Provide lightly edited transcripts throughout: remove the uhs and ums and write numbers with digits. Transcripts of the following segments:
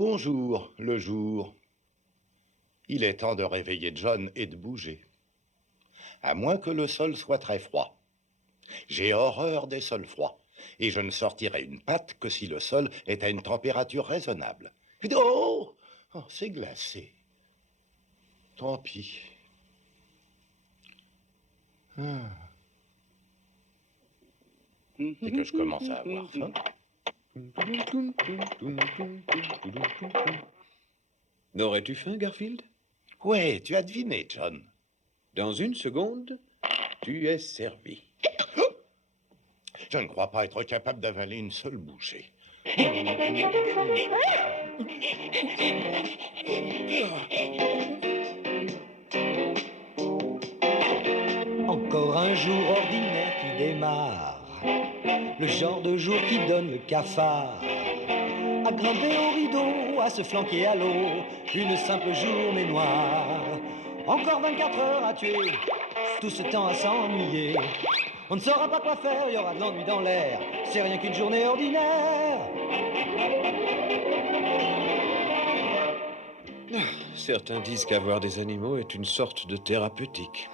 Bonjour, le jour. Il est temps de réveiller John et de bouger. À moins que le sol soit très froid. J'ai horreur des sols froids. Et je ne sortirai une patte que si le sol est à une température raisonnable. Oh, oh, c'est glacé. Tant pis. C'est que je commence à avoir faim. N'aurais-tu faim, Garfield? Ouais, tu as deviné, John. Dans une seconde, tu es servi. Je ne crois pas être capable d'avaler une seule bouchée. Encore un jour ordinaire qui démarre, le genre de jour qui donne le cafard. À grimper au rideau, à se flanquer à l'eau, une simple journée noire. Encore 24 heures à tuer, tout ce temps à s'ennuyer. On ne saura pas quoi faire, il y aura de l'ennui dans l'air, c'est rien qu'une journée ordinaire. Certains disent qu'avoir des animaux est une sorte de thérapeutique.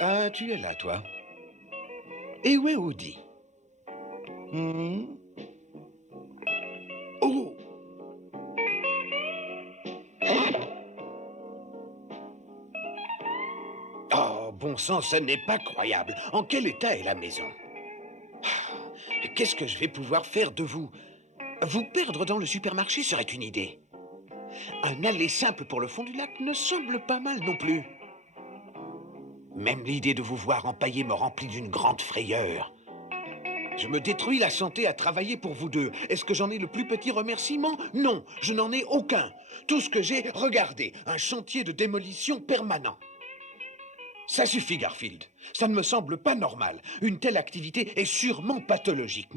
Ah, tu es là, toi. Et où est Woody? Oh! Oh, bon sang, ce n'est pas croyable. En quel état est la maison? Qu'est-ce que je vais pouvoir faire de vous? Vous perdre dans le supermarché serait une idée. Un aller simple pour le fond du lac ne semble pas mal non plus. Même l'idée de vous voir empaillé me remplit d'une grande frayeur. Je me détruis la santé à travailler pour vous deux. Est-ce que j'en ai le plus petit remerciement? Non, je n'en ai aucun. Tout ce que j'ai, regardez, un chantier de démolition permanent. Ça suffit, Garfield. Ça ne me semble pas normal. Une telle activité est sûrement pathologique.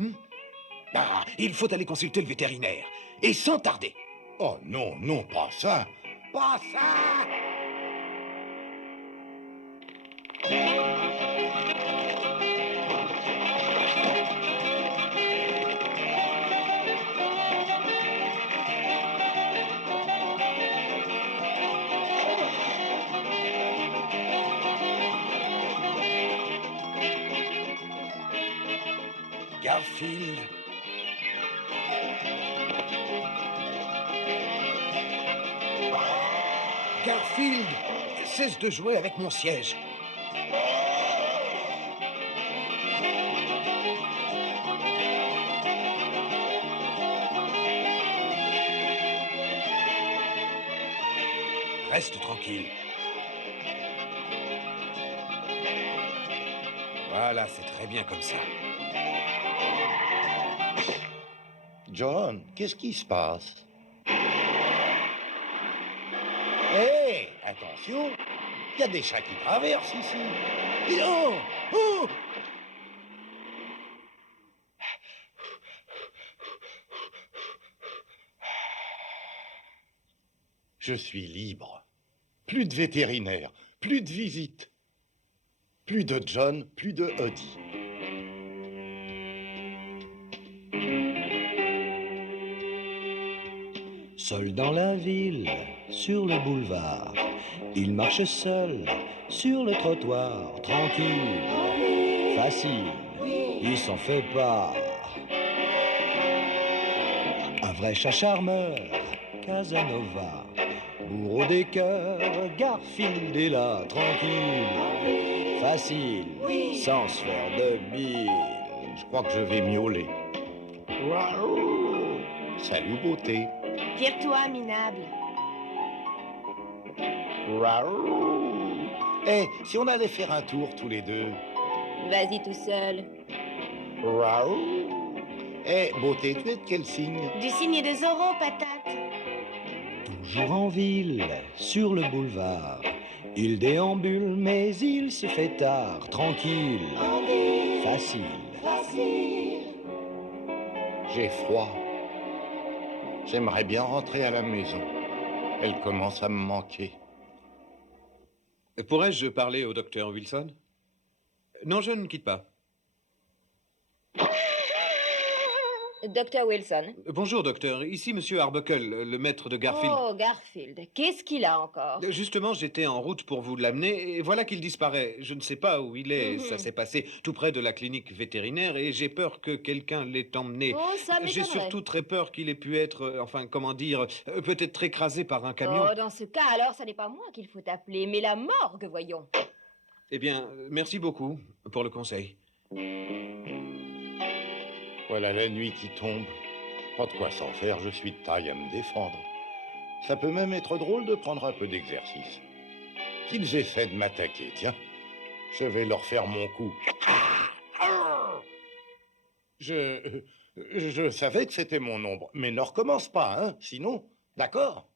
Ah, il faut aller consulter le vétérinaire. Et sans tarder. Oh non, non, pas ça. Pas ça! Garfield. Garfield, cesse de jouer avec mon siège. Reste tranquille. Voilà, c'est très bien comme ça. John, qu'est-ce qui se passe? Hé, attention, il y a des chats qui traversent ici. Et oh, oh! Je suis libre. Plus de vétérinaire, plus de visites. Plus de John, plus de Huddy. Seul dans la ville, sur le boulevard, il marche seul sur le trottoir, tranquille, facile, il s'en fait pas. Un vrai chat charmeur, Casanova, bourreau des cœurs, Garfield est là, tranquille, facile, sans se faire de bile. Je crois que je vais miauler. Salut, beauté. Tire-toi, minable. Eh, si on allait faire un tour tous les deux. Vas-y tout seul. Eh, beauté, tu es de quel signe? Du signe de Zorro, patate. Toujours en ville, sur le boulevard, il déambule, mais il se fait tard, tranquille, facile. J'ai froid. J'aimerais bien rentrer à la maison. Elle commence à me manquer. Pourrais-je parler au docteur Wilson? Non, je ne quitte pas. Docteur Wilson. Bonjour, docteur. Ici, monsieur Arbuckle, le maître de Garfield. Oh, Garfield. Qu'est-ce qu'il a encore? Justement, j'étais en route pour vous l'amener, et voilà qu'il disparaît. Je ne sais pas où il est. Ça s'est passé tout près de la clinique vétérinaire, et j'ai peur que quelqu'un l'ait emmené. Oh, ça J'ai m'étonnerait. surtout très peur qu'il ait pu être, enfin, comment dire, peut-être écrasé par un camion. Oh, dans ce cas, alors, ça n'est pas moi qu'il faut appeler, mais la morgue, voyons. Eh bien, merci beaucoup pour le conseil. Voilà la nuit qui tombe. Pas de quoi s'en faire, je suis de taille à me défendre. Ça peut même être drôle de prendre un peu d'exercice. Qu'ils essaient de m'attaquer, tiens. Je vais leur faire mon coup. Je savais que c'était mon ombre, mais ne recommence pas, hein, sinon, d'accord?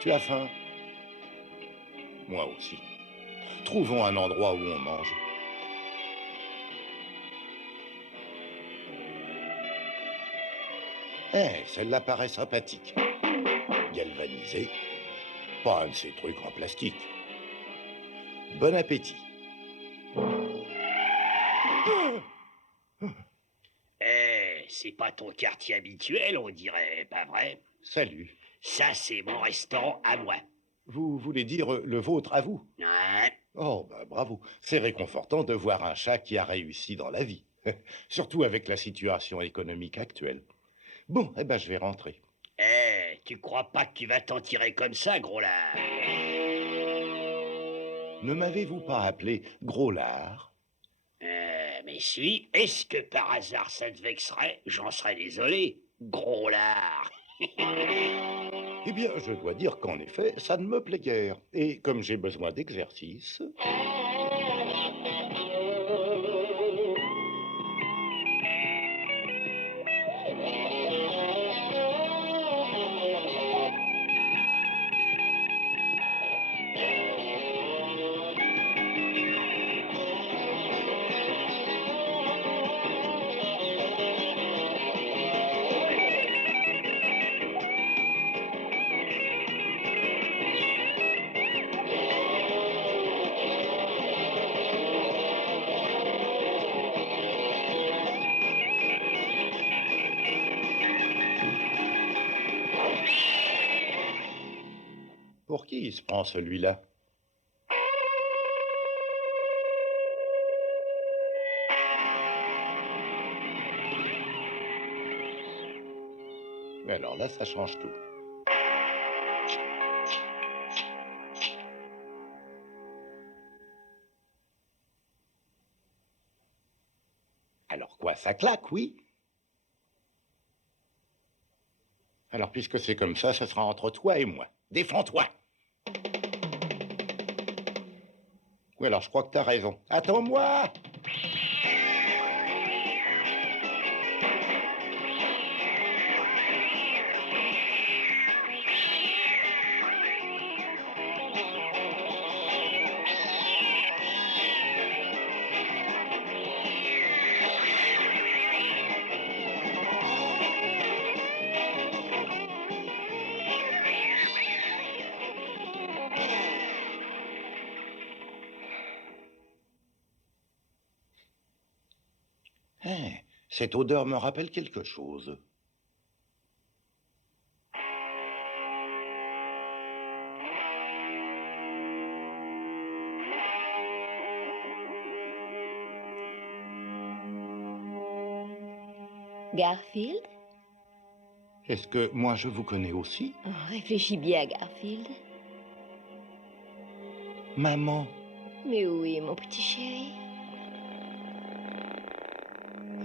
Tu as faim? Moi aussi. Trouvons un endroit où on mange. Celle-là paraît sympathique. Galvanisée. Pas un de ces trucs en plastique. Bon appétit. C'est pas ton quartier habituel, on dirait, pas vrai? Salut. Ça, c'est mon restaurant à moi. Vous voulez dire le vôtre à vous? Ouais. Oh, bah bravo. C'est réconfortant de voir un chat qui a réussi dans la vie. Surtout avec la situation économique actuelle. Bon, eh ben, je vais rentrer. Tu crois pas que tu vas t'en tirer comme ça, gros lard? Ne m'avez-vous pas appelé Gros Lard? Mais si, est-ce que par hasard ça te vexerait? J'en serais désolé, gros lard. Eh bien, je dois dire qu'en effet, ça ne me plaît guère. Et comme j'ai besoin d'exercice... Pour qui il se prend celui-là? Mais alors là, ça change tout. Alors quoi, ça claque, oui? Alors puisque c'est comme ça, ce sera entre toi et moi. Défends-toi! Oui, alors je crois que t'as raison. Attends-moi! Cette odeur me rappelle quelque chose. Garfield? Est-ce que moi je vous connais aussi? Oh, réfléchis bien, Garfield. Maman. Mais oui, mon petit chéri.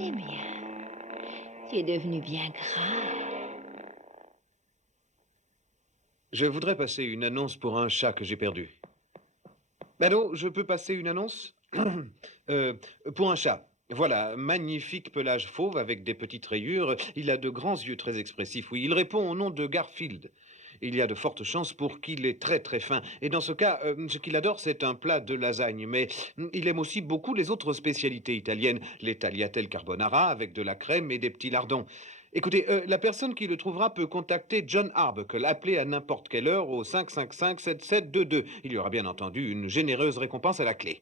Eh bien, tu es devenu bien grave. Je voudrais passer une annonce pour un chat que j'ai perdu. Allô, je peux passer une annonce? Pour un chat. Voilà, magnifique pelage fauve avec des petites rayures. Il a de grands yeux très expressifs, oui. Il répond au nom de Garfield. il y a de fortes chances pour qu'il ait très très faim. Et dans ce cas, ce qu'il adore, c'est un plat de lasagne. Mais il aime aussi beaucoup les autres spécialités italiennes, les tagliatelles carbonara avec de la crème et des petits lardons. Écoutez, la personne qui le trouvera peut contacter John Arbuckle, appelé à n'importe quelle heure au 555-7722. Il y aura bien entendu une généreuse récompense à la clé.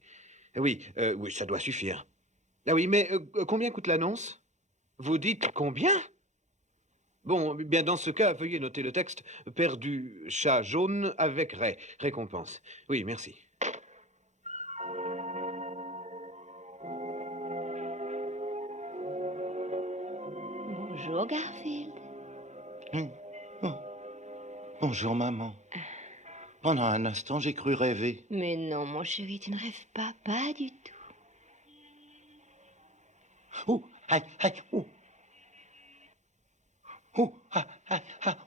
Oui, oui, ça doit suffire. Ah oui, mais combien coûte l'annonce? Vous dites combien? Bon, bien dans ce cas, veuillez noter le texte. Perdu chat jaune avec raie. Récompense. Oui, merci. Bonjour, Garfield. Oh, bonjour, maman. Pendant un instant, j'ai cru rêver. Mais non, mon chéri, tu ne rêves pas du tout. Oh, aïe, aïe, oh. Oh, ah, ah, ah.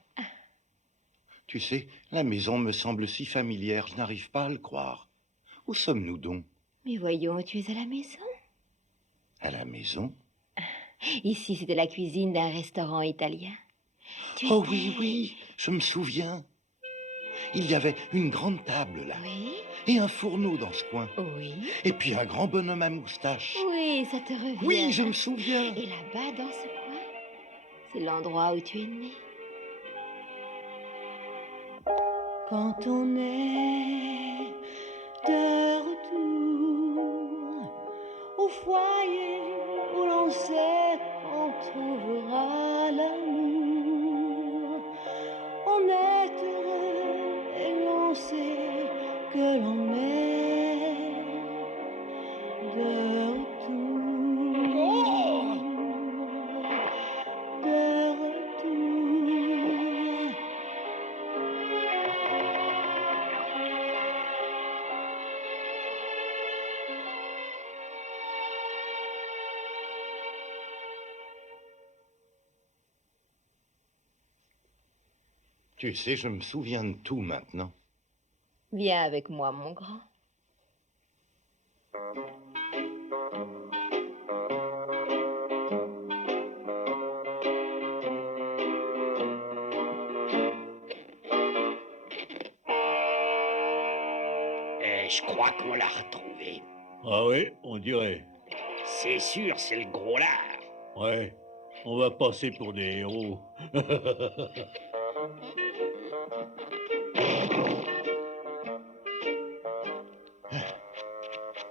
Tu sais, la maison me semble si familière, je n'arrive pas à le croire. Où sommes-nous donc? Mais voyons, tu es à la maison. À la maison? Ici, c'était la cuisine d'un restaurant italien. Oh oui, oui, je me souviens. Il y avait une grande table là, Oui, et un fourneau dans ce coin, oui, et puis un grand bonhomme à moustache. oui, ça te revient. Oui, je me souviens. Et là-bas, dans ce coin, c'est l'endroit où tu es né. Quand on est de retour au foyer où l'on sait qu'on trouvera l'amour, on est heureux et l'on sait que l'on est de retour, de retour. Tu sais, je me souviens de tout maintenant. Viens avec moi, mon grand. Je crois qu'on l'a retrouvé. Ah oui, on dirait. C'est sûr, c'est le gros lard. Ouais, on va passer pour des héros.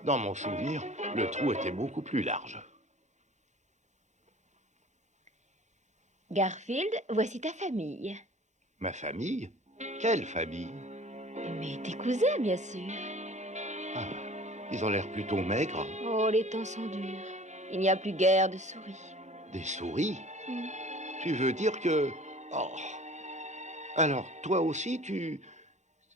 Dans mon souvenir, le trou était beaucoup plus large. Garfield, voici ta famille. Ma famille? Quelle famille? Mais tes cousins, bien sûr. Ah, ils ont l'air plutôt maigres. Oh, les temps sont durs. Il n'y a plus guère de souris. Des souris? Mm. Tu veux dire que... Oh. Alors, toi aussi, tu...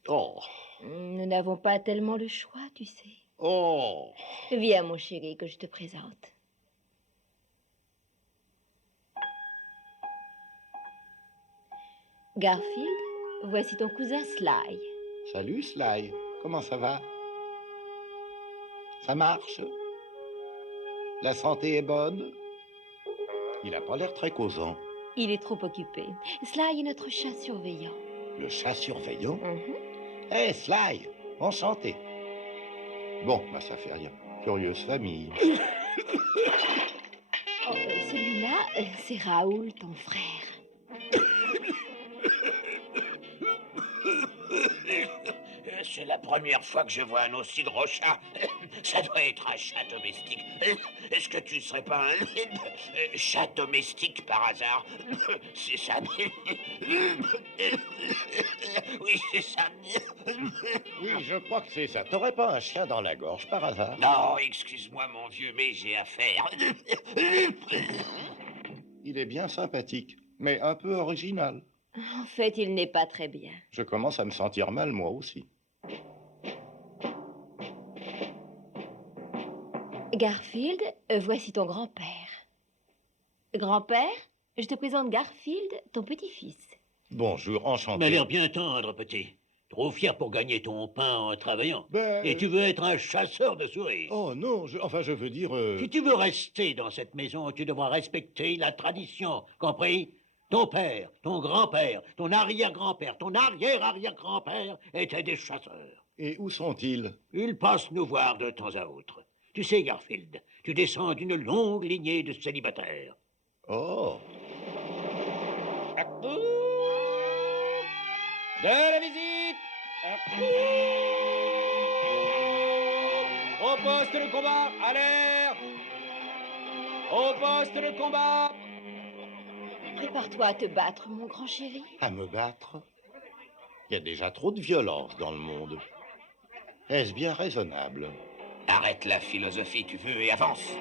Oh. Nous n'avons pas tellement le choix, tu sais. Oh. Viens, mon chéri, que je te présente. Garfield, voici ton cousin Sly. Salut, Sly. Comment ça va? Ça marche? La santé est bonne? Il n'a pas l'air très causant. Il est trop occupé. Sly est notre chat surveillant. Le chat surveillant? Mhm. Hé, Sly, enchanté. Bon, bah ça fait rien. Curieuse famille. Oh, celui-là, c'est Raoul, ton frère. C'est la première fois que je vois un aussi gros chat. Ça doit être un chat domestique. Est-ce que tu ne serais pas un chat domestique par hasard? C'est ça. Oui, c'est ça. Oui, je crois que c'est ça. T'aurais pas un chien dans la gorge par hasard? Non, excuse-moi mon vieux, mais j'ai affaire. Il est bien sympathique, mais un peu original. En fait, il n'est pas très bien. Je commence à me sentir mal, moi aussi. Garfield, voici ton grand-père. Grand-père, je te présente Garfield, ton petit-fils. Bonjour, Tu m'as enchanté. l'air bien tendre, petit. Trop fier pour gagner ton pain en travaillant. Ben, Et tu veux être un chasseur de souris. Oh non, je veux dire... Si tu veux rester dans cette maison, tu devras respecter la tradition, compris? Ton père, ton grand-père, ton arrière-grand-père, ton arrière-arrière-grand-père étaient des chasseurs. Et où sont-ils? Ils passent nous voir de temps à autre. Tu sais, Garfield, tu descends d'une longue lignée de célibataires. Oh, De la visite. Au poste de combat, alerte. Au poste de combat. Prépare-toi à te battre, mon grand chéri. à me battre? Il y a déjà trop de violence dans le monde. Est-ce bien raisonnable? Arrête la philosophie, tu veux, et avance.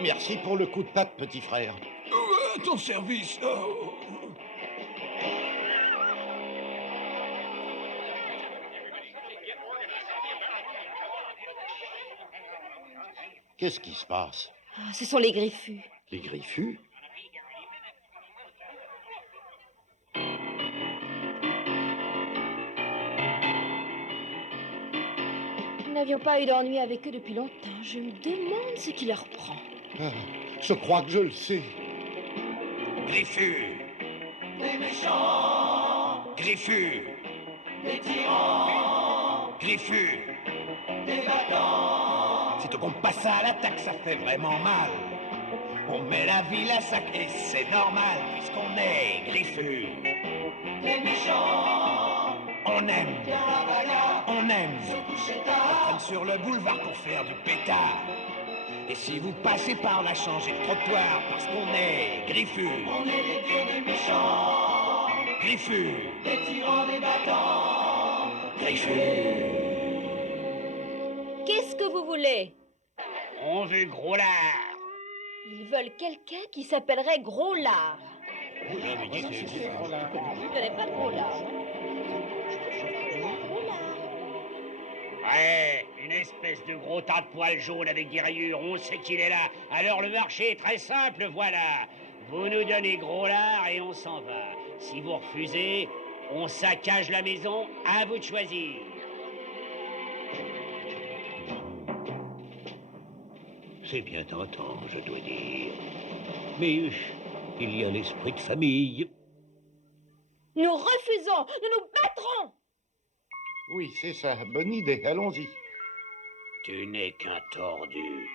Merci pour le coup de patte, petit frère. À ton service. Oh. Qu'est-ce qui se passe? Ah, ce sont les griffus. Les griffus? Nous n'avions pas eu d'ennui avec eux depuis longtemps. Je me demande ce qui leur prend. Ah, je crois que je le sais. Griffus. Des méchants. Griffus. Des tyrans. Griffus. Des battants. Sitôt qu'on passe à l'attaque, ça fait vraiment mal. On met la ville à sac et c'est normal puisqu'on est griffus. Des méchants. On aime, Bien la bagarre. on aime. Se coucher On tard. traîne sur le boulevard pour faire du pétard. Et si vous passez par là, changez de trottoir parce qu'on est griffus. On est les durs des méchants. Griffus, Des tyrans, des battants. griffus. Qu'est-ce que vous voulez? On veut gros lard. Ils veulent quelqu'un qui s'appellerait Gros Lard. Je connais pas de Gros Lard. Gros Lard. Ouais, une espèce de gros tas de poils jaunes avec des rayures. On sait qu'il est là. Alors le marché est très simple, voilà. Vous nous donnez gros lard et on s'en va. Si vous refusez, on saccage la maison. À vous de choisir. C'est bien tentant, je dois dire. Mais il y a l'esprit de famille. Nous refusons. Nous nous battrons. Oui, c'est ça. Bonne idée. Allons-y. Tu n'es qu'un tordu.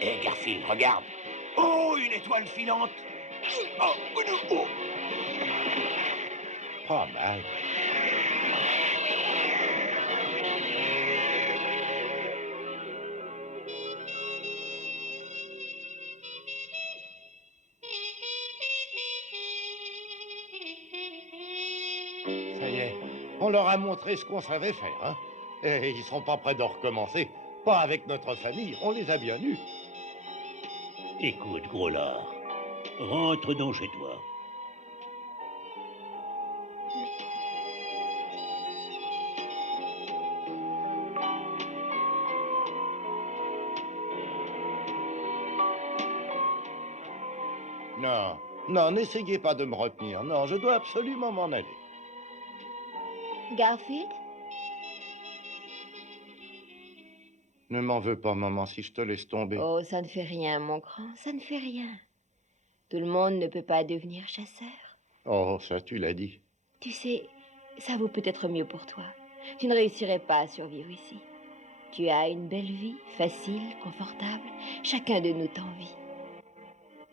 Hé, Garfield, regarde. Oh, une étoile filante. Oh, non, oh. Pas mal. Ça y est, on leur a montré ce qu'on savait faire, hein. Et ils seront pas prêts de recommencer. Pas avec notre famille, on les a bien eus. Écoute, gros lard, rentre donc chez toi. Non, non, n'essayez pas de me retenir. Non, je dois absolument m'en aller. Garfield? Ne m'en veux pas, maman, si je te laisse tomber. Oh, ça ne fait rien, mon grand. Ça ne fait rien. Tout le monde ne peut pas devenir chasseur. Oh, ça, tu l'as dit. Tu sais, ça vaut peut-être mieux pour toi. Tu ne réussirais pas à survivre ici. Tu as une belle vie, facile, confortable. Chacun de nous t'envie.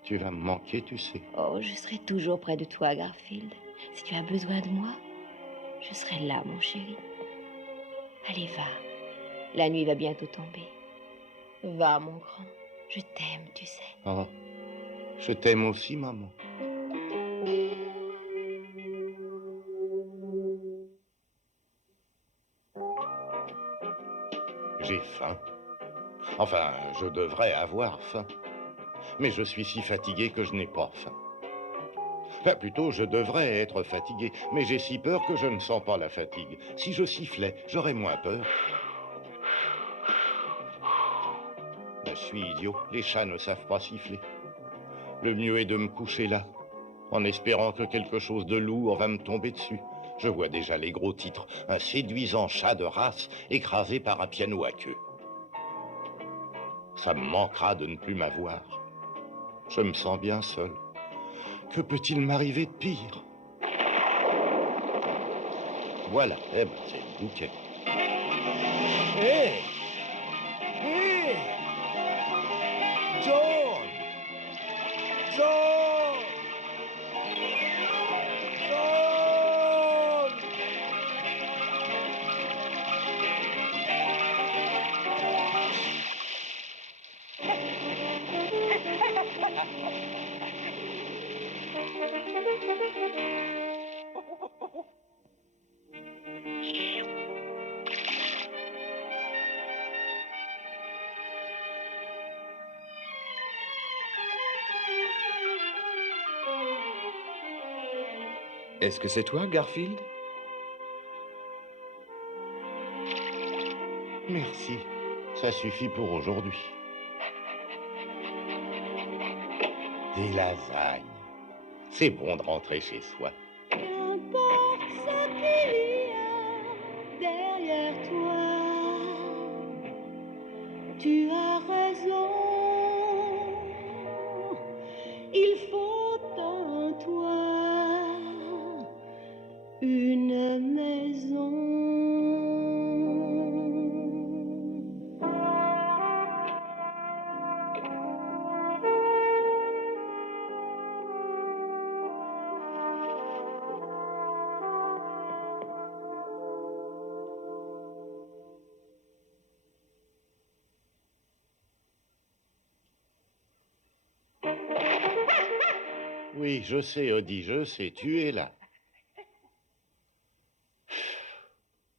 Tu vas me manquer, tu sais. Oh, je serai toujours près de toi, Garfield. Si tu as besoin de moi, je serai là, mon chéri. Allez, va. La nuit va bientôt tomber. Va, mon grand. Je t'aime, tu sais. Oh, je t'aime aussi, maman. J'ai faim. Enfin, je devrais avoir faim. Mais je suis si fatigué que je n'ai pas faim. Enfin, plutôt, je devrais être fatigué, mais j'ai si peur que je ne sens pas la fatigue. Si je sifflais, j'aurais moins peur. Je suis idiot, les chats ne savent pas siffler. Le mieux est de me coucher là, en espérant que quelque chose de lourd va me tomber dessus. Je vois déjà les gros titres, un séduisant chat de race écrasé par un piano à queue. Ça me manquera de ne plus m'avoir. Je me sens bien seul. Que peut-il m'arriver de pire? Voilà, eh ben, c'est le bouquet. Hé! Hé! John! John! John! Est-ce que c'est toi, Garfield? Merci, ça suffit pour aujourd'hui. Des lasagnes. C'est bon de rentrer chez soi. Qu'importe ce qu'il y a derrière toi, tu as raison. Il faut en toi une maison. Oui, je sais, Odie, je sais, tu es là.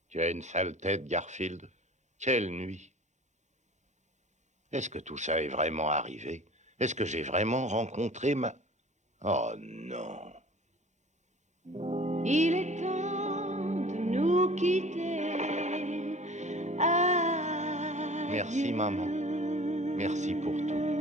Tu as une sale tête, Garfield. Quelle nuit. Est-ce que tout ça est vraiment arrivé? Est-ce que j'ai vraiment rencontré ma... Oh non. Il est temps de nous quitter. Merci, maman. Merci pour tout.